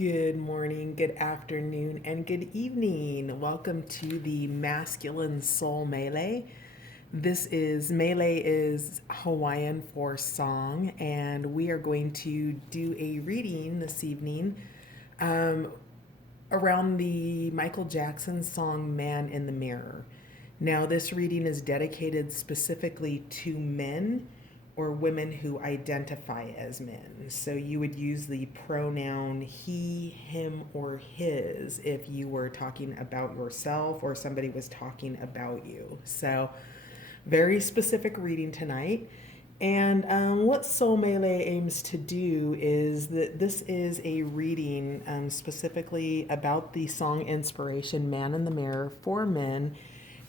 Good morning, good afternoon, and good evening. Welcome to the Masculine Soul Mele. This is Mele is Hawaiian for song, and we are going to do a reading this evening um, around the Michael Jackson song Man in the Mirror. Now, this reading is dedicated specifically to men or women who identify as men. So you would use the pronoun he, him, or his if you were talking about yourself or somebody was talking about you. So, very specific reading tonight. And what Soul Mele aims to do is that this is a reading specifically about the song inspiration Man in the Mirror for men.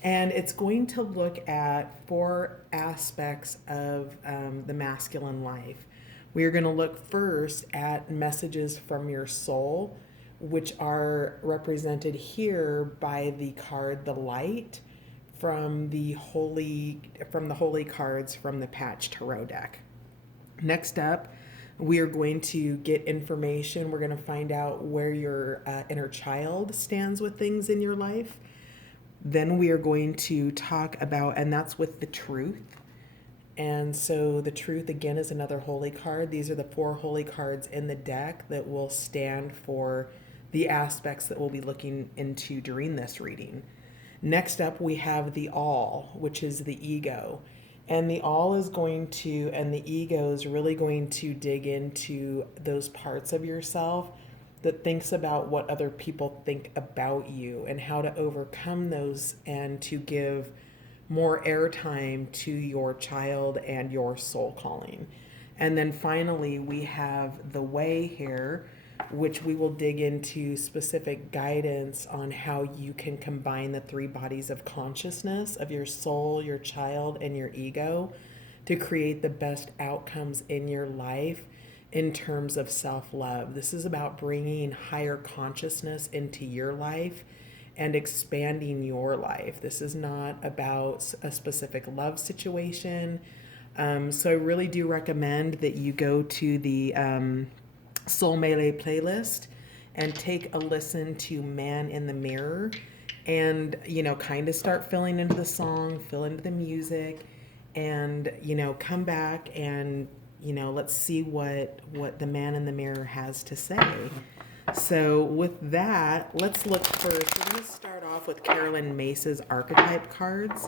And it's going to look at four aspects of the masculine life. We are going to look first at messages from your soul, which are represented here by the card the light from the holy cards from the Patch Tarot deck. Next up, we are going to get information. We're going to find out where your inner child stands with things in your life. Then we are going to talk about, and that's with the truth. And so the truth again is another holy card. These are the four holy cards in the deck that will stand for the aspects that we'll be looking into during this reading. Next up, we have the all, which is the ego. And the all is going to, and the ego is really going to dig into those parts of yourself that thinks about what other people think about you and how to overcome those and to give more airtime to your child and your soul calling. And then finally, we have the way here, which we will dig into specific guidance on how you can combine the three bodies of consciousness of your soul, your child, and your ego to create the best outcomes in your life in terms of self-love. This is about bringing higher consciousness into your life and expanding your life. This is not about a specific love situation. So I really do recommend that you go to the Soul Mele playlist and take a listen to Man in the Mirror and, kind of start filling into the song, fill into the music, and, come back and, let's see what the Man in the Mirror has to say. So with that, let's look first. We're going to start off with Carolyn Mace's archetype cards.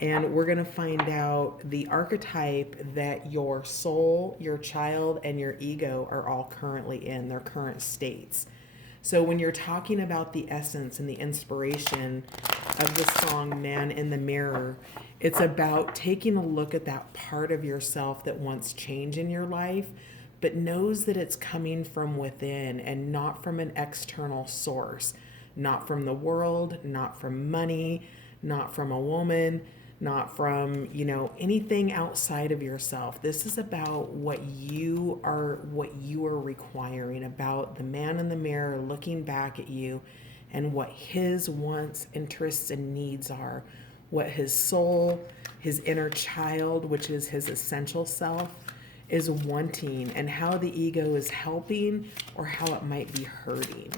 And we're going to find out the archetype that your soul, your child, and your ego are all currently in, their current states. So when you're talking about the essence and the inspiration of the song Man in the Mirror, it's about taking a look at that part of yourself that wants change in your life, but knows that it's coming from within and not from an external source, not from the world, not from money, not from a woman, not from, anything outside of yourself. This is about what you are requiring, about the man in the mirror looking back at you and what his wants, interests, and needs are, what his soul, his inner child, which is his essential self, is wanting, and how the ego is helping or how it might be hurting.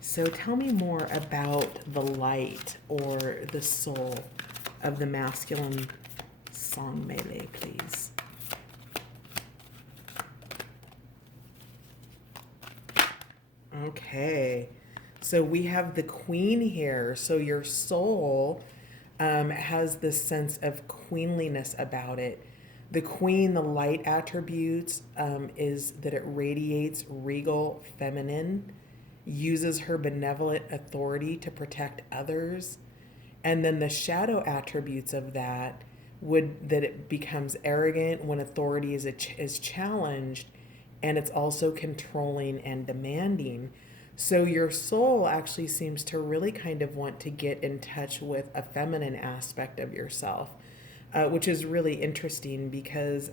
So tell me more about the light or the soul of the masculine song Mele, please. Okay, so we have the queen here. So your soul has this sense of queenliness about it. The queen, the light attributes is that it radiates regal feminine, uses her benevolent authority to protect others. And then the shadow attributes of that would that it becomes arrogant when authority is challenged, and it's also controlling and demanding. So your soul actually seems to really kind of want to get in touch with a feminine aspect of yourself, which is really interesting because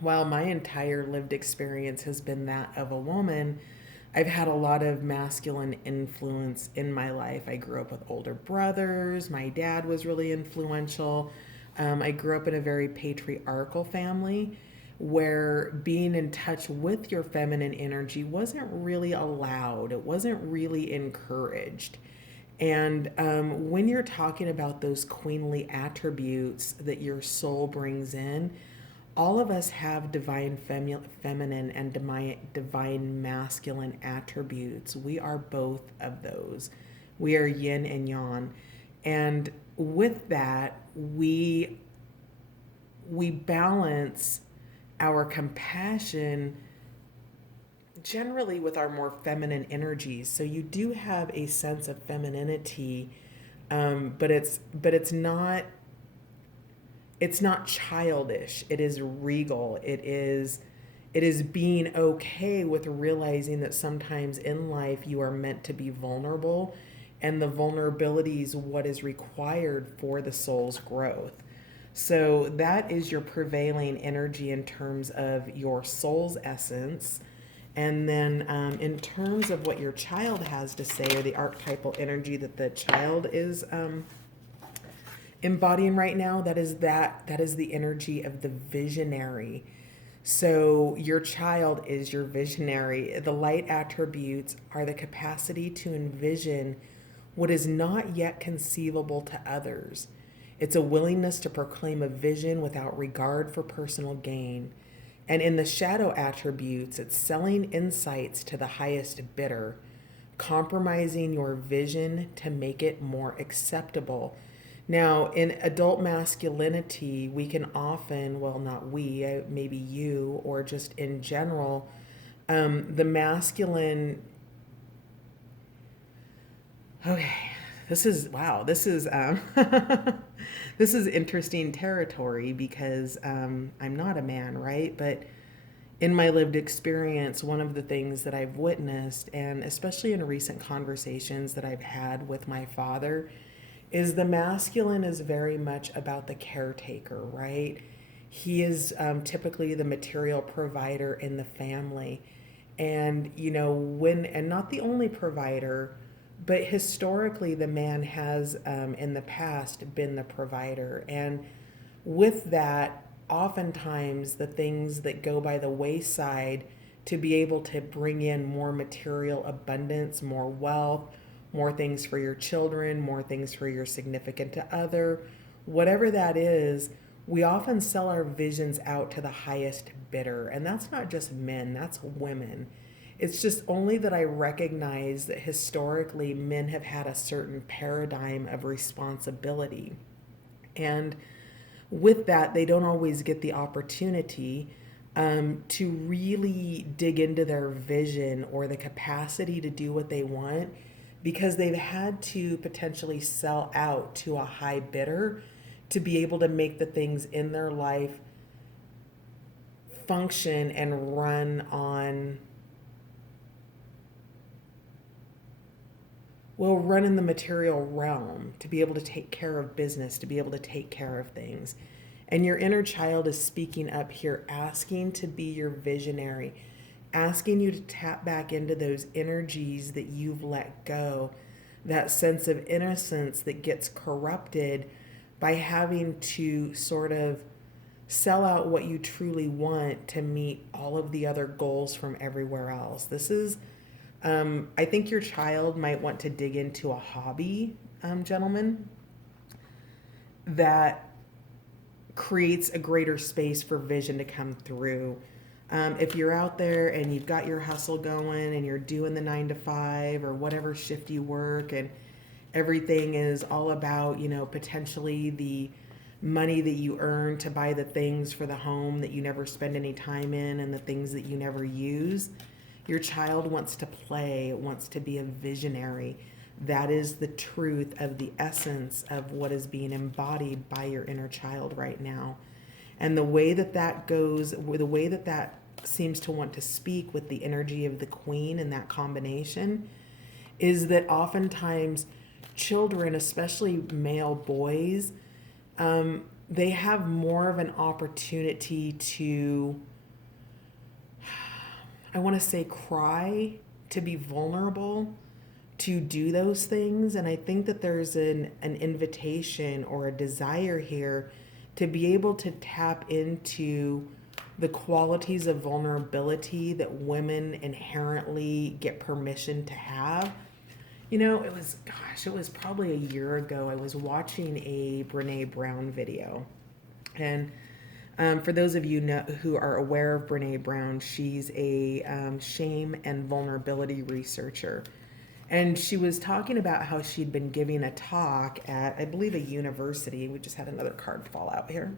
while my entire lived experience has been that of a woman, I've had a lot of masculine influence in my life. I grew up with older brothers. My dad was really influential. I grew up in a very patriarchal family where being in touch with your feminine energy wasn't really allowed, it wasn't really encouraged. And when you're talking about those queenly attributes that your soul brings in, all of us have divine feminine and divine masculine attributes. We are both of those. We are yin and yang. And with that, we balance our compassion generally with our more feminine energies. So you do have a sense of femininity, but it's not childish. It is regal. It is being okay with realizing that sometimes in life you are meant to be vulnerable, and the vulnerability is what is required for the soul's growth. So that is your prevailing energy in terms of your soul's essence. And then in terms of what your child has to say, or the archetypal energy that the child is embodying right now, that is the energy of the visionary. So your child is your visionary. The light attributes are the capacity to envision what is not yet conceivable to others. It's a willingness to proclaim a vision without regard for personal gain. And in the shadow attributes, it's selling insights to the highest bidder, compromising your vision to make it more acceptable. Now, in adult masculinity, we can often, well, not we, maybe you, or just in general, the masculine. Okay, this is wow. This is this is interesting territory because I'm not a man, right? But in my lived experience, one of the things that I've witnessed, and especially in recent conversations that I've had with my father, is the masculine is very much about the caretaker, right? He is typically the material provider in the family. And, and not the only provider, but historically, the man has in the past been the provider. And with that, oftentimes the things that go by the wayside to be able to bring in more material abundance, more wealth, more things for your children, more things for your significant other, whatever that is, we often sell our visions out to the highest bidder. And that's not just men, that's women. It's just only that I recognize that historically men have had a certain paradigm of responsibility. And with that, they don't always get the opportunity to really dig into their vision or the capacity to do what they want, because they've had to potentially sell out to a high bidder to be able to make the things in their life function and run in the material realm, to be able to take care of business, to be able to take care of things. And your inner child is speaking up here, asking to be your visionary, asking you to tap back into those energies that you've let go, that sense of innocence that gets corrupted by having to sort of sell out what you truly want to meet all of the other goals from everywhere else. This is, I think your child might want to dig into a hobby, gentlemen, that creates a greater space for vision to come through. If you're out there and you've got your hustle going and you're doing the 9 to 5 or whatever shift you work, and everything is all about, potentially the money that you earn to buy the things for the home that you never spend any time in and the things that you never use, your child wants to play, wants to be a visionary. That is the truth of the essence of what is being embodied by your inner child right now. And the way that goes, the way that seems to want to speak with the energy of the queen and that combination, is that oftentimes children, especially male boys, they have more of an opportunity to, I want to say, cry, to be vulnerable, to do those things. And I think that there's an invitation or a desire here to be able to tap into the qualities of vulnerability that women inherently get permission to have. You know, it was probably a year ago. I was watching a Brene Brown video. And for those of you who are aware of Brene Brown, she's a shame and vulnerability researcher. And she was talking about how she'd been giving a talk at, I believe, a university. We just had another card fall out here.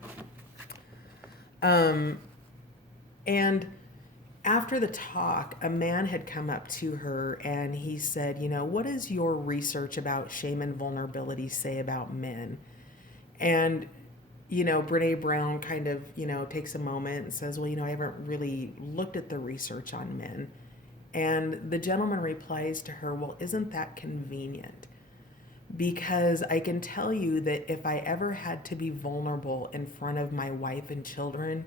And after the talk, a man had come up to her and he said, you know, what does your research about shame and vulnerability say about men? And, you know, Brene Brown kind of, you know, takes a moment and says, well, you know, I haven't really looked at the research on men. And the gentleman replies to her, well, isn't that convenient? Because I can tell you that if I ever had to be vulnerable in front of my wife and children,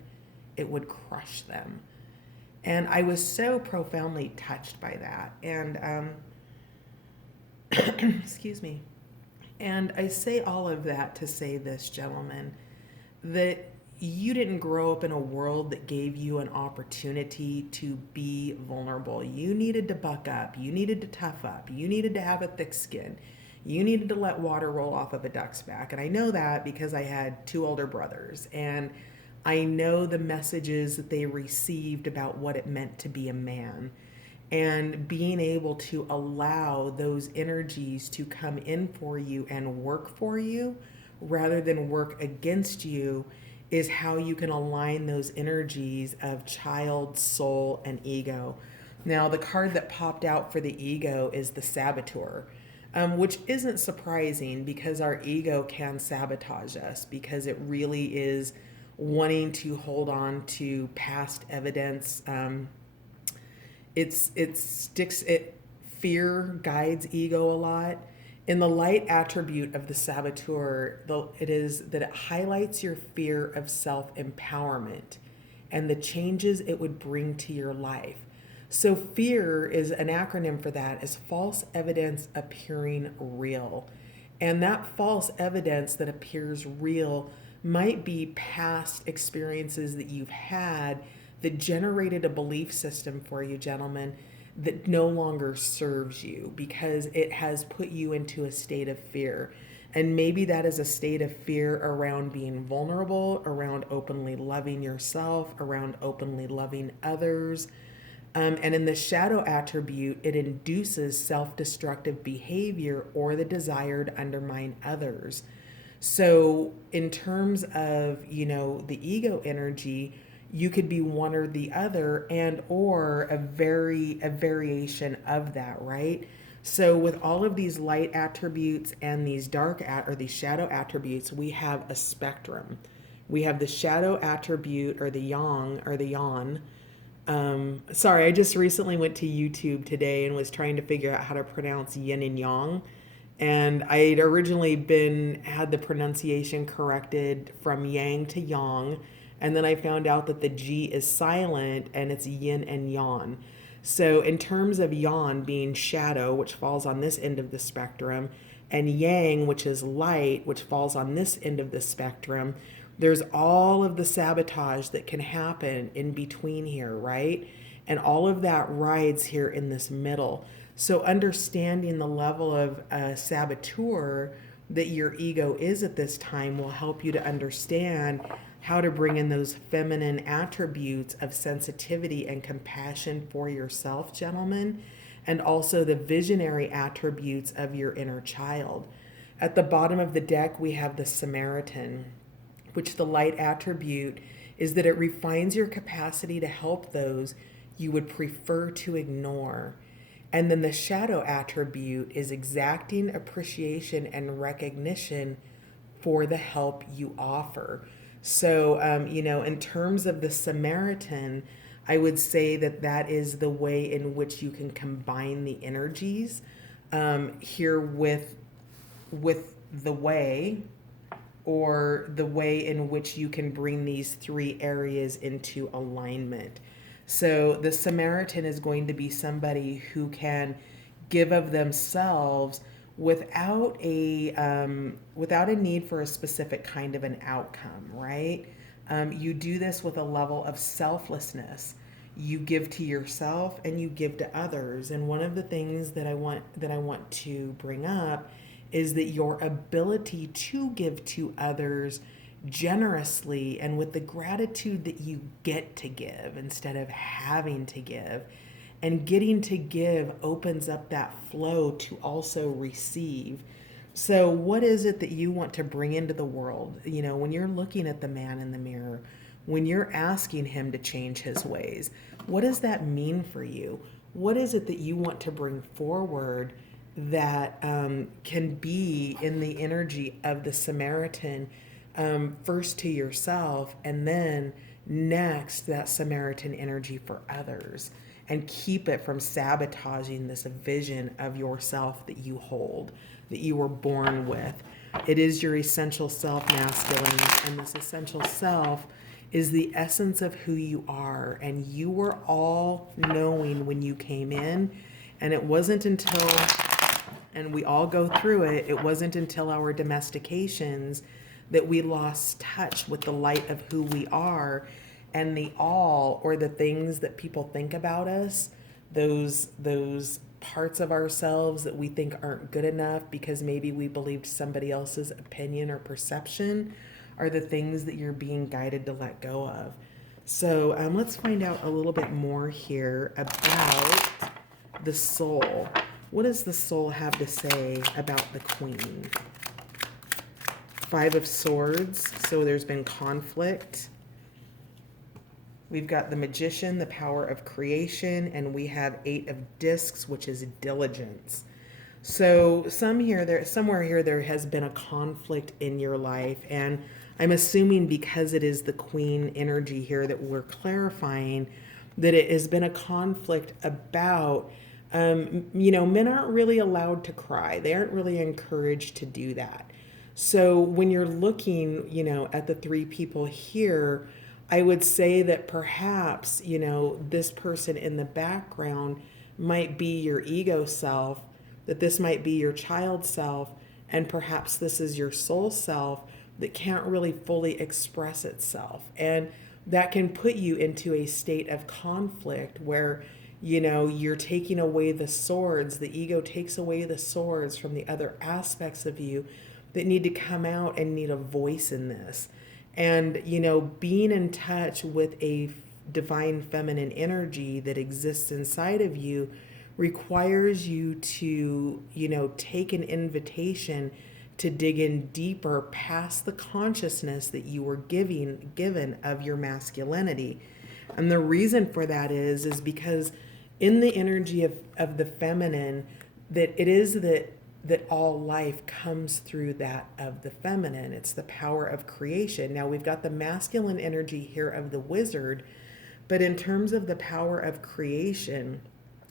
it would crush them. And I was so profoundly touched by that. And, excuse me. And I say all of that to say this, gentlemen, that you didn't grow up in a world that gave you an opportunity to be vulnerable. You needed to buck up. You needed to tough up. You needed to have a thick skin. You needed to let water roll off of a duck's back. And I know that because I had two older brothers. And I know the messages that they received about what it meant to be a man. And being able to allow those energies to come in for you and work for you rather than work against you is how you can align those energies of child, soul, and ego. Now, the card that popped out for the ego is the saboteur, which isn't surprising because our ego can sabotage us because it really is wanting to hold on to past evidence. Fear guides ego a lot. In the light attribute of the saboteur, it is that it highlights your fear of self-empowerment and the changes it would bring to your life. So fear is an acronym for that, is false evidence appearing real. And that false evidence that appears real might be past experiences that you've had that generated a belief system for you, gentlemen, that no longer serves you because it has put you into a state of fear. And maybe that is a state of fear around being vulnerable, around openly loving yourself, around openly loving others. And in the shadow attribute, it induces self-destructive behavior or the desire to undermine others. So in terms of, you know, the ego energy, you could be one or the other and or a variation of that, right? So with all of these light attributes and these or these shadow attributes, we have a spectrum. We have the shadow attribute or the yang or the yan. Sorry, I just recently went to YouTube today and was trying to figure out how to pronounce yin and yang. And I had originally had the pronunciation corrected from yang to yang. And then I found out that the G is silent and it's yin and yang. So in terms of yang being shadow, which falls on this end of the spectrum, and yang, which is light, which falls on this end of the spectrum, there's all of the sabotage that can happen in between here, right? And all of that rides here in this middle. So understanding the level of saboteur that your ego is at this time will help you to understand how to bring in those feminine attributes of sensitivity and compassion for yourself, gentlemen, and also the visionary attributes of your inner child. At the bottom of the deck, we have the Samaritan, which the light attribute is that it refines your capacity to help those you would prefer to ignore. And then the shadow attribute is exacting appreciation and recognition for the help you offer. So, in terms of the Samaritan, I would say that is the way in which you can combine the energies here with the way, or the way in which you can bring these three areas into alignment. So the Samaritan is going to be somebody who can give of themselves without a need for a specific kind of an outcome, right? You do this with a level of selflessness. You give to yourself and you give to others. And one of the things that I want to bring up is that your ability to give to others generously and with the gratitude that you get to give instead of having to give. And getting to give opens up that flow to also receive. So, what is it that you want to bring into the world? When you're looking at the man in the mirror, when you're asking him to change his ways, what does that mean for you? What is it that you want to bring forward that can be in the energy of the Samaritan, first to yourself, and then next that Samaritan energy for others? And keep it from sabotaging this vision of yourself that you hold, that you were born with. It is your essential self, masculine, and this essential self is the essence of who you are. And you were all knowing when you came in, and it wasn't until, and we all go through it, it wasn't until our domestications that we lost touch with the light of who we are, and the all, or the things that people think about us, those parts of ourselves that we think aren't good enough because maybe we believed somebody else's opinion or perception, are the things that you're being guided to let go of. So let's find out a little bit more here about the soul. What does the soul have to say about the queen? Five of Swords, so there's been conflict. We've got the Magician, the power of creation, and we have Eight of Discs, which is diligence. So somewhere here, there has been a conflict in your life, and I'm assuming because it is the Queen energy here that we're clarifying that it has been a conflict about, men aren't really allowed to cry. They aren't really encouraged to do that. So when you're looking, at the three people here, I would say that perhaps, this person in the background might be your ego self, that this might be your child self, and perhaps this is your soul self that can't really fully express itself. And that can put you into a state of conflict where, you're taking away the swords, the ego takes away the swords from the other aspects of you that need to come out and need a voice in this. And, being in touch with a divine feminine energy that exists inside of you requires you to, take an invitation to dig in deeper past the consciousness that you were given of your masculinity. And the reason for that is because in the energy of the feminine, that it is that all life comes through that of the feminine. It's the power of creation. Now we've got the masculine energy here of the wizard, but in terms of the power of creation,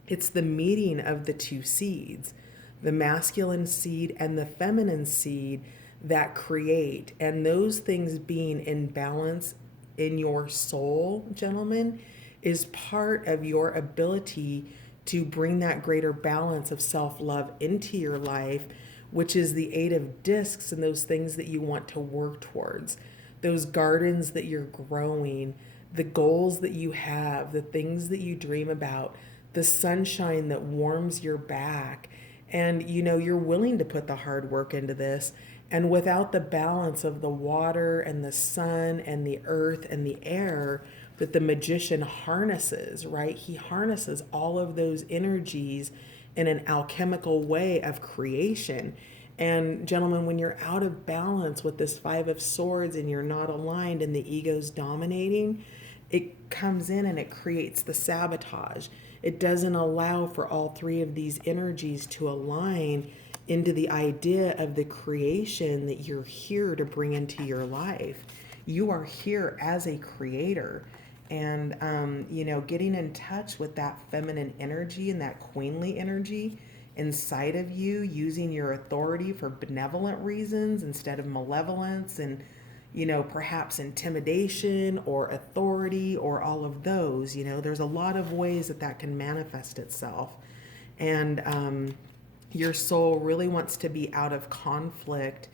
it's the meeting of the two seeds, the masculine seed and the feminine seed that create. And those things being in balance in your soul, gentlemen, is part of your ability to bring that greater balance of self-love into your life, which is the Eight of Discs and those things that you want to work towards, those gardens that you're growing, the goals that you have, the things that you dream about, the sunshine that warms your back. And, you're willing to put the hard work into this. And without the balance of the water and the sun and the earth and the air that the magician harnesses, right? He harnesses all of those energies in an alchemical way of creation. And gentlemen, when you're out of balance with this Five of Swords and you're not aligned and the ego's dominating, it comes in and it creates the sabotage. It doesn't allow for all three of these energies to align into the idea of the creation that you're here to bring into your life. You are here as a creator. And, getting in touch with that feminine energy and that queenly energy inside of you, using your authority for benevolent reasons instead of malevolence and, perhaps intimidation or authority or all of those. There's a lot of ways that can manifest itself. And your soul really wants to be out of conflict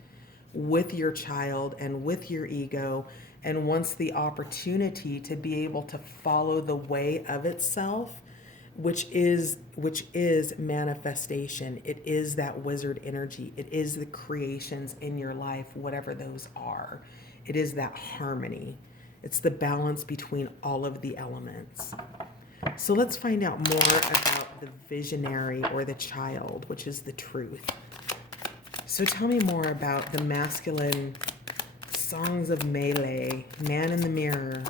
with your child and with your ego and wants the opportunity to be able to follow the way of itself, which is manifestation. It is that wizard energy. It is the creations in your life, whatever those are. It is that harmony. It's the balance between all of the elements. So let's find out more about the visionary or the child, which is the truth. So tell me more about the masculine songs of Mele, man in the mirror.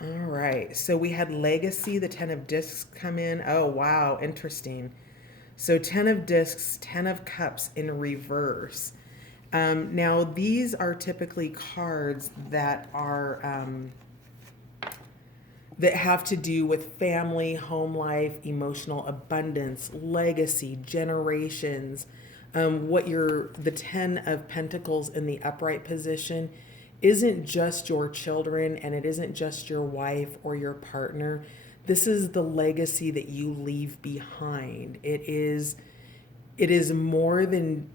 All right, so we had legacy, the 10 of discs come in. Oh, wow, interesting. So 10 of discs, 10 of cups in reverse. Now, these are typically cards that are that have to do with family, home life, emotional abundance, legacy, generations. The 10 of Pentacles in the upright position isn't just your children, and it isn't just your wife or your partner. This is the legacy that you leave behind. It is more than,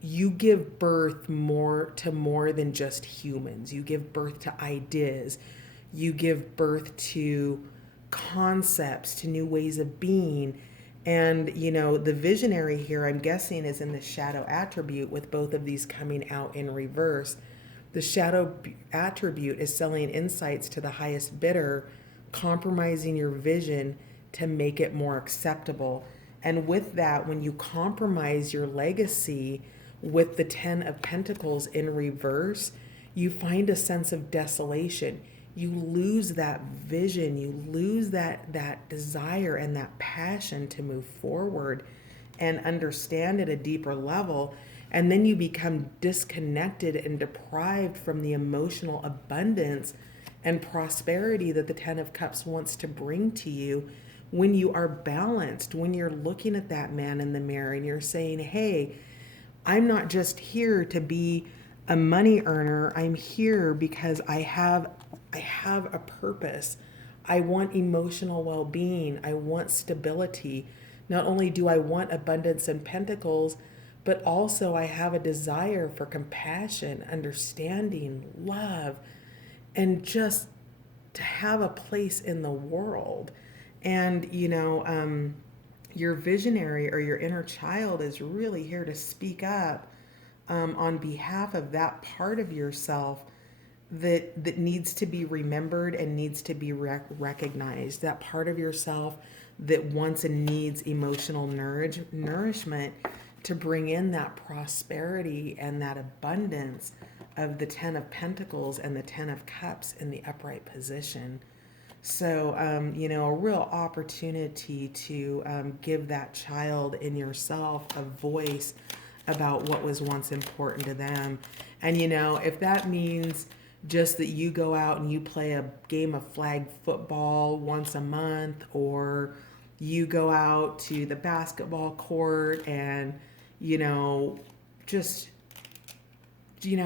you give birth more than just humans. You give birth to ideas. You give birth to concepts, to new ways of being. And, the visionary here, I'm guessing, is in the shadow attribute with both of these coming out in reverse. The shadow attribute is selling insights to the highest bidder, compromising your vision to make it more acceptable. And with that, when you compromise your legacy with the 10 of Pentacles in reverse, you find a sense of desolation. You lose that vision, you lose that desire and that passion to move forward and understand at a deeper level. And then you become disconnected and deprived from the emotional abundance and prosperity that the 10 of Cups wants to bring to you when you are balanced, when you're looking at that man in the mirror and you're saying, hey, I'm not just here to be a money earner. I'm here because I have a purpose. I want emotional well-being. I want stability. Not only do I want abundance and pentacles, but also I have a desire for compassion, understanding, love, and just to have a place in the world. And, your visionary or your inner child is really here to speak up on behalf of that part of yourself that needs to be remembered and needs to be recognized. That part of yourself that wants and needs emotional nourishment to bring in that prosperity and that abundance of the 10 of Pentacles and the 10 of Cups in the upright position. So, a real opportunity to give that child in yourself a voice about what was once important to them. And, if that means just that you go out and you play a game of flag football once a month, or you go out to the basketball court and, just,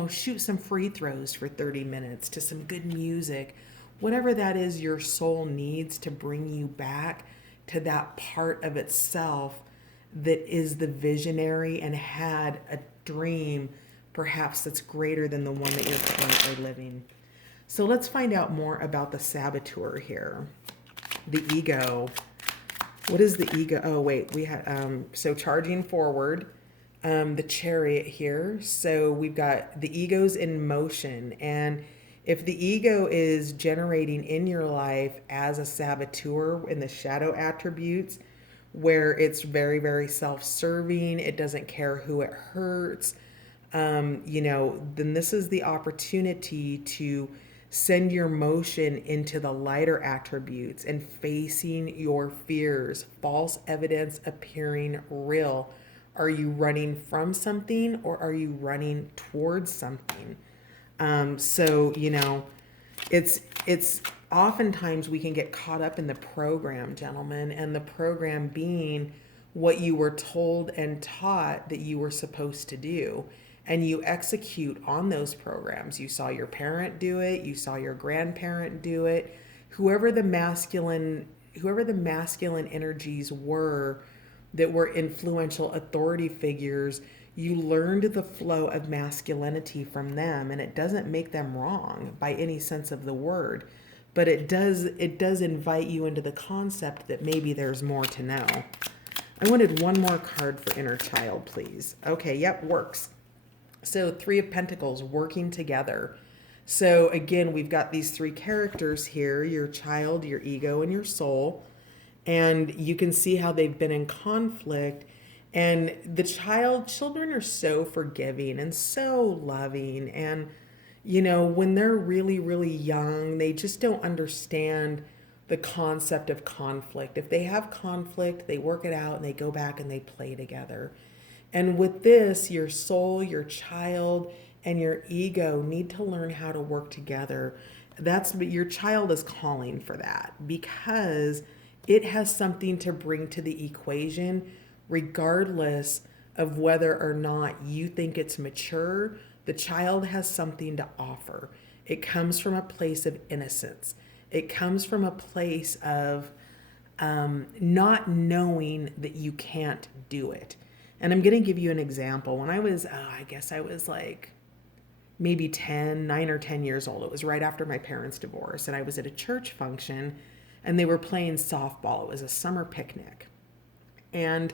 shoot some free throws for 30 minutes to some good music. Whatever that is your soul needs to bring you back to that part of itself that is the visionary and had a dream perhaps that's greater than the one that you're currently living. So let's find out more about the saboteur here. The ego. What is the ego? Oh, wait, we had, so charging forward, the Chariot here. So we've got the ego's in motion, and if the ego is generating in your life as a saboteur in the shadow attributes, where it's very, very self-serving, it doesn't care who it hurts, then this is the opportunity to send your motion into the lighter attributes and facing your fears, false evidence appearing real. Are you running from something, or are you running towards something? It's oftentimes we can get caught up in the program, gentlemen, and the program being what you were told and taught that you were supposed to do. And you execute on those programs. You saw your parent do it, you saw your grandparent do it, whoever the masculine energies were that were influential authority figures, You learned the flow of masculinity from them, and it doesn't make them wrong by any sense of the word, but it does invite you into the concept that maybe there's more to know. I wanted one more card for inner child, please. Okay, yep, works. So, Three of Pentacles, working together. So, again, we've got these three characters here, your child, your ego, and your soul. And you can see how they've been in conflict. And children are so forgiving and so loving. And, when they're really, really young, they just don't understand the concept of conflict. If they have conflict, they work it out and they go back and they play together. And with this, your soul, your child, and your ego need to learn how to work together. That's what your child is calling for, that because it has something to bring to the equation, regardless of whether or not you think it's mature. The child has something to offer. It comes from a place of innocence. It comes from a place of not knowing that you can't do it. And I'm going to give you an example. When I was, I guess I was like maybe 9 or 10 years old. It was right after my parents' divorce. And I was at a church function and they were playing softball. It was a summer picnic. And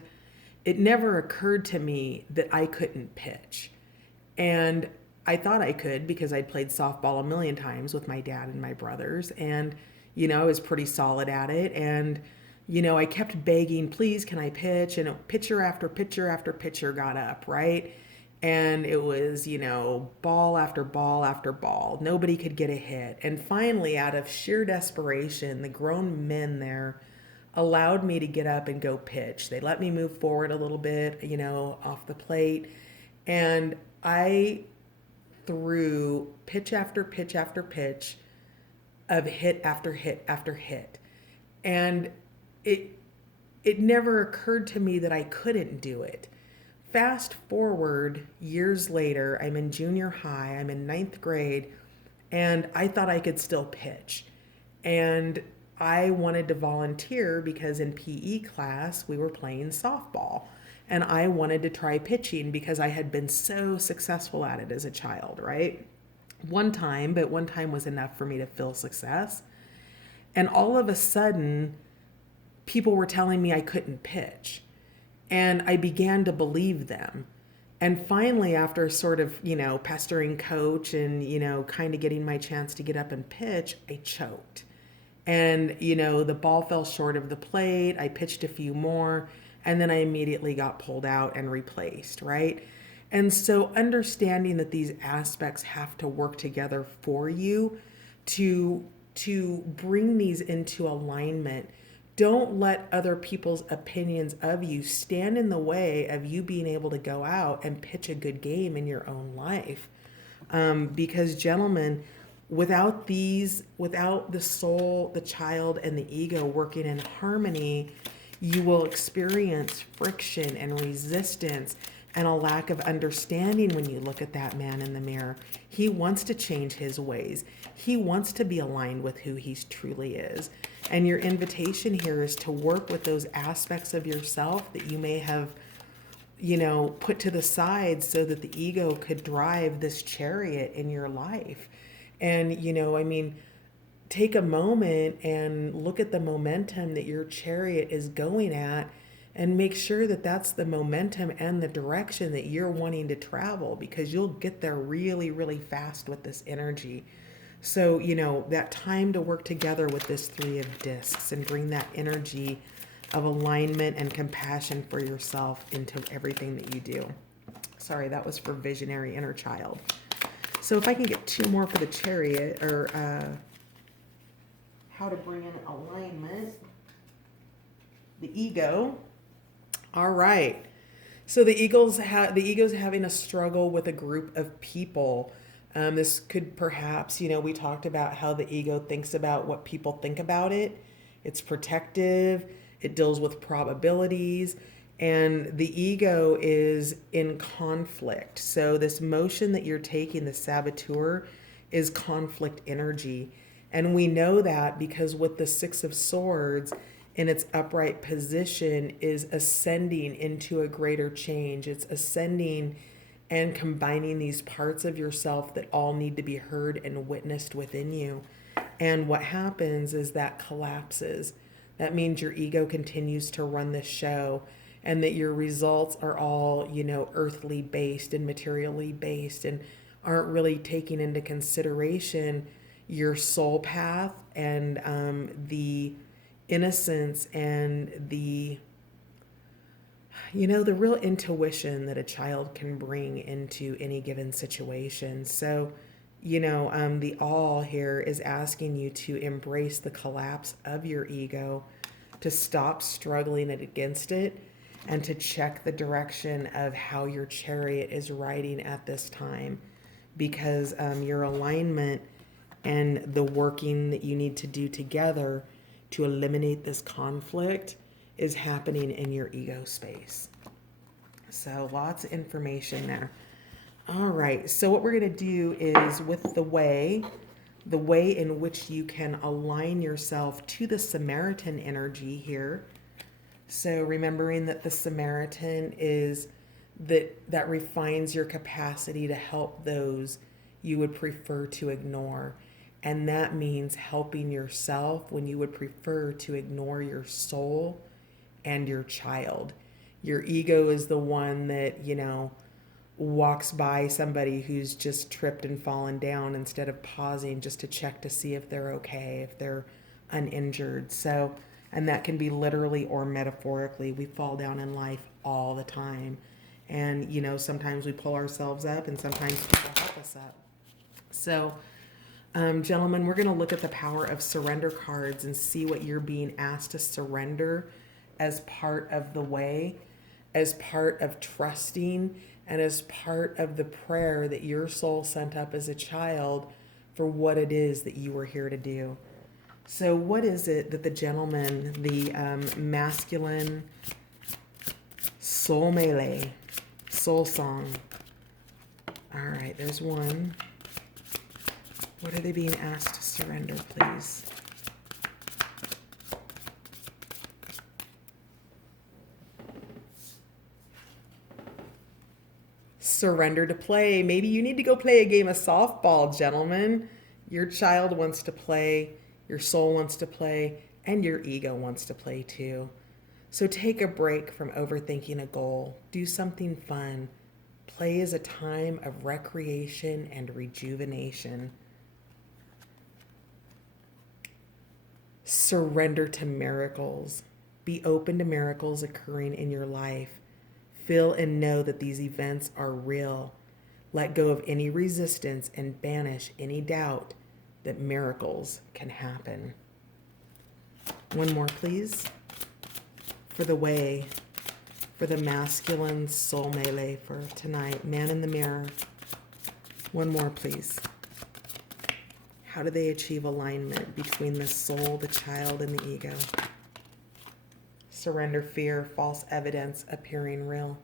it never occurred to me that I couldn't pitch. And I thought I could because I'd played softball a million times with my dad and my brothers. And, I was pretty solid at it. And, I kept begging, please, can I pitch? And pitcher after pitcher after pitcher got up, right? And it was, ball after ball after ball. Nobody could get a hit. And finally, out of sheer desperation, the grown men there allowed me to get up and go pitch. They let me move forward a little bit, off the plate. And I threw pitch after pitch after pitch of hit after hit after hit. And it never occurred to me that I couldn't do it. Fast forward years later, I'm in junior high, I'm in ninth grade, and I thought I could still pitch. And I wanted to volunteer because in PE class, we were playing softball. And I wanted to try pitching because I had been so successful at it as a child, right? One time was enough for me to feel success. And all of a sudden, people were telling me I couldn't pitch. And I began to believe them. And finally, after sort of, pestering coach and, kind of getting my chance to get up and pitch, I choked. And, the ball fell short of the plate. I pitched a few more, and then I immediately got pulled out and replaced, right? And so understanding that these aspects have to work together for you to bring these into alignment. Don't let other people's opinions of you stand in the way of you being able to go out and pitch a good game in your own life. Because gentlemen, without the soul, the child, and the ego working in harmony, you will experience friction and resistance and a lack of understanding when you look at that man in the mirror. He wants to change his ways. He wants to be aligned with who he truly is. And your invitation here is to work with those aspects of yourself that you may have, put to the side so that the ego could drive this chariot in your life. And, take a moment and look at the momentum that your chariot is going at and make sure that that's the momentum and the direction that you're wanting to travel, because you'll get there really, really fast with this energy. So, that time to work together with this Three of Discs and bring that energy of alignment and compassion for yourself into everything that you do. Sorry, that was for Visionary Inner Child. So if I can get two more for the Chariot, or how to bring in alignment, the Ego. All right. So the ego's having a struggle with a group of people. This could perhaps, we talked about how the ego thinks about what people think about it. It's protective. It deals with probabilities. And the ego is in conflict. So this motion that you're taking, the saboteur, is conflict energy. And we know that because with the Six of Swords, in its upright position is ascending into a greater change. It's ascending and combining these parts of yourself that all need to be heard and witnessed within you. And what happens is that collapses. That means your ego continues to run the show, and that your results are all, earthly based and materially based, and aren't really taking into consideration your soul path and the innocence and the real intuition that a child can bring into any given situation. So, the all here is asking you to embrace the collapse of your ego, to stop struggling against it, and to check the direction of how your chariot is riding at this time. Because your alignment and the working that you need to do together to eliminate this conflict is happening in your ego space. So lots of information there. All right, so what we're going to do is with the way in which you can align yourself to the Samaritan energy here. So remembering that the Samaritan is that refines your capacity to help those you would prefer to ignore. And that means helping yourself when you would prefer to ignore your soul and your child. Your ego is the one that, walks by somebody who's just tripped and fallen down instead of pausing just to check to see if they're okay, if they're uninjured. So, and that can be literally or metaphorically. We fall down in life all the time. And, sometimes we pull ourselves up and sometimes people help us up. So, gentlemen, we're going to look at the power of surrender cards and see what you're being asked to surrender as part of the way, as part of trusting, and as part of the prayer that your soul sent up as a child for what it is that you were here to do. So what is it that the gentleman, the masculine Soul Mele, soul song. All right, there's one. What are they being asked to surrender, please? Surrender to play. Maybe you need to go play a game of softball, gentlemen. Your child wants to play, your soul wants to play, and your ego wants to play too. So take a break from overthinking a goal. Do something fun. Play is a time of recreation and rejuvenation. Surrender to miracles. Be open to miracles occurring in your life. Feel and know that these events are real. Let go of any resistance and banish any doubt that miracles can happen. One more, please. For the way, for the masculine Soul Mele for tonight. Man in the mirror. One more, please. How do they achieve alignment between the soul, the child, and the ego? Surrender fear, false evidence appearing real.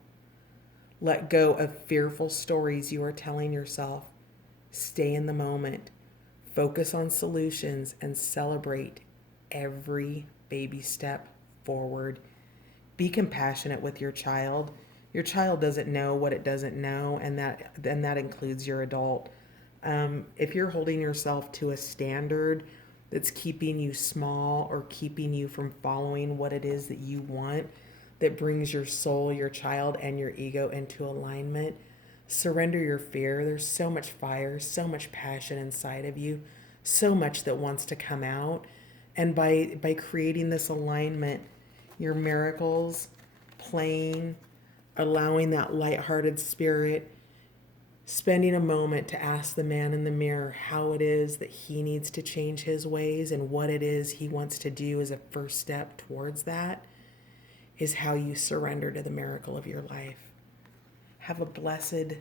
Let go of fearful stories you are telling yourself. Stay in the moment. Focus on solutions and celebrate every baby step forward. Be compassionate with your child. Your child doesn't know what it doesn't know, and that includes your adult. If you're holding yourself to a standard that's keeping you small or keeping you from following what it is that you want, that brings your soul, your child, and your ego into alignment, surrender your fear. There's so much fire, so much passion inside of you, so much that wants to come out. And by creating this alignment, your miracles, playing, allowing that lighthearted spirit, spending a moment to ask the man in the mirror how it is that he needs to change his ways and what it is he wants to do as a first step towards that, is how you surrender to the miracle of your life. Have a blessed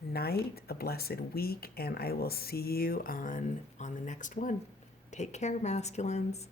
night, a blessed week, and I will see you on the next one. Take care, masculines.